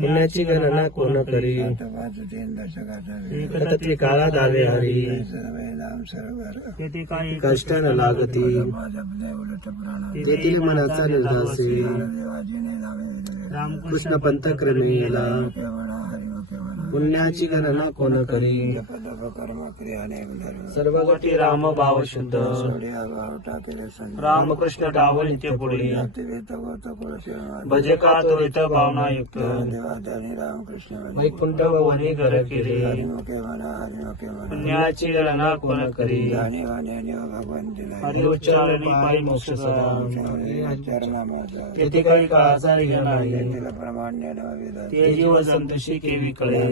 पुण्याची गणना कोण करी तत्वे काळा दावे हरी कष्ट न लागती तेथील मनाचा निर्धासी कृष्ण पंथ क्रमेला पुण्याची गणना कोण करी सर्व गोष्टी राम भाव शुद्ध रामकृष्ण डाव नित्य पुढे भजे का त्वरित भावनायुक्त वैकुंठ वनी घर केले पुण्याची गणना कोण करी हरि उच्चारणी पायी मोक्ष तेथे काही काळाचा रिह नाही ते जीव संतोषी केवी कळे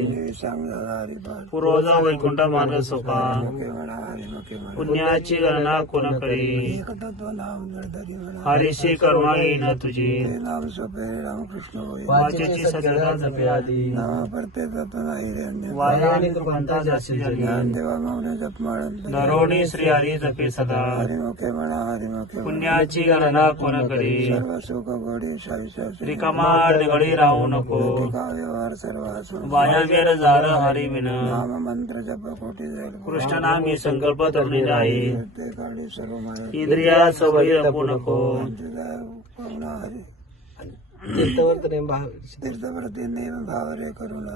पूर्वजा वैकुंठ मार्ग सोपा पुण्याची गणना कोण करी हरीशी करुणा येईन तुझी वाचेची सजदा जपे आधी वायाने कृपंता जास्ती नरोणी श्री हरी जपे सदा पुण्याची गणना कोण करी रिकामा गडी राहू नको वायावेर जार हरी विन मंत्र जप कोटी कृष्ण नामी संकल्प तरुणी आहे इंद्रिया सवयी रपू नको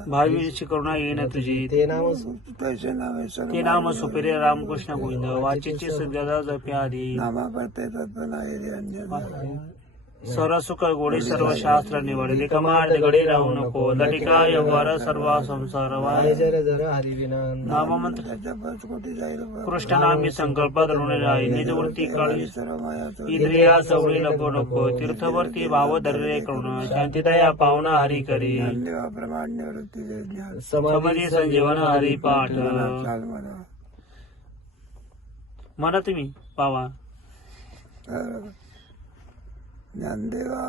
भावीची करुणा येईन तुझी ते नाम सुपेरे रामकृष्ण गोविंद वाचेची सज्जता जपे आधी सर्व सुख गोडी सर्व शास्त्र निवड रिकामा गडी राहू नको लटिका व्यवहार सर्व संसार नाममंत्र कृष्ण नामी संकल्प धरून निजवृत्ती काळी इंद्रिया सवळी नको नको तीर्थवर्ती भाव धर्रे करून शांतिदया पावना हरी करी समाधी संजीवन हरी पाठ म्हणा तुम्ही पावा ज्ञानदेवा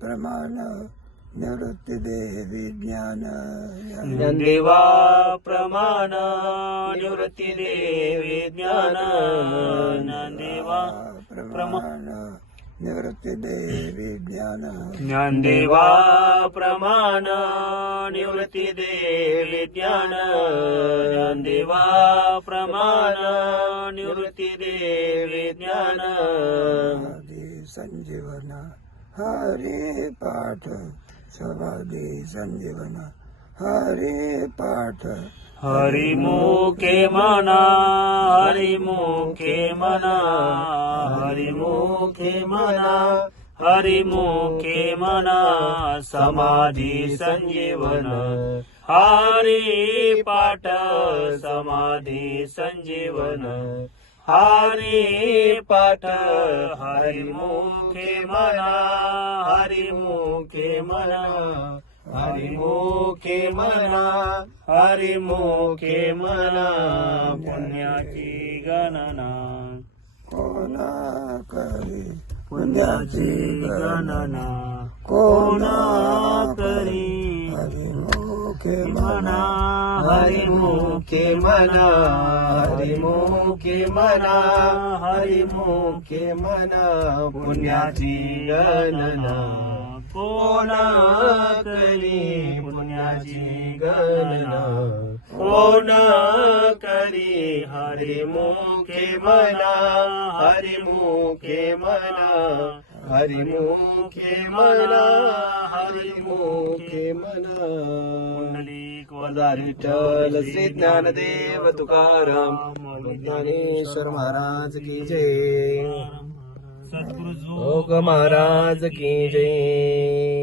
प्रमाण निवृत्ती देवी ज्ञान ज्ञानदेवा प्रमाण निवृत्ती देवी ज्ञान ज्ञानदेवा प्रमाण निवृत्ती देवी ज्ञान ज्ञानदेवा प्रमाण निवृत्ती देवी ज्ञान ज्ञानदेवा प्रमाण निवृत्ती देवी ज्ञान संजीवन हरि पाठ समाधी संजीवन हरि पाठ हरिमुखे मना हरिमुखे मना हरिमुखे मना हरिमुखे मना समाधी संजीवन हरि पाठ समाधी संजीवन हरि पाठ हरिमुखे मना हरिमुखे मना हरिमुखे मना हरिमुखे मना पुण्याची गणना कोणा करी पुण्याची गणना कोणा करी हरिमुखे मना हरिमुखे मना हरिमुखे मना हरिमुखे मना पुण्याची गणना कोणा करी पुण्याची गणना कोणा करी हरिमुखे मना हरिमुखे मना हरिमुखे मना हरिमुखे मना पुंडलिक वरदारी विठ्ठल श्री ज्ञानदेव तुकाराम ज्ञानेश्वर महाराज की जय सद्गुरु महाराज की जय।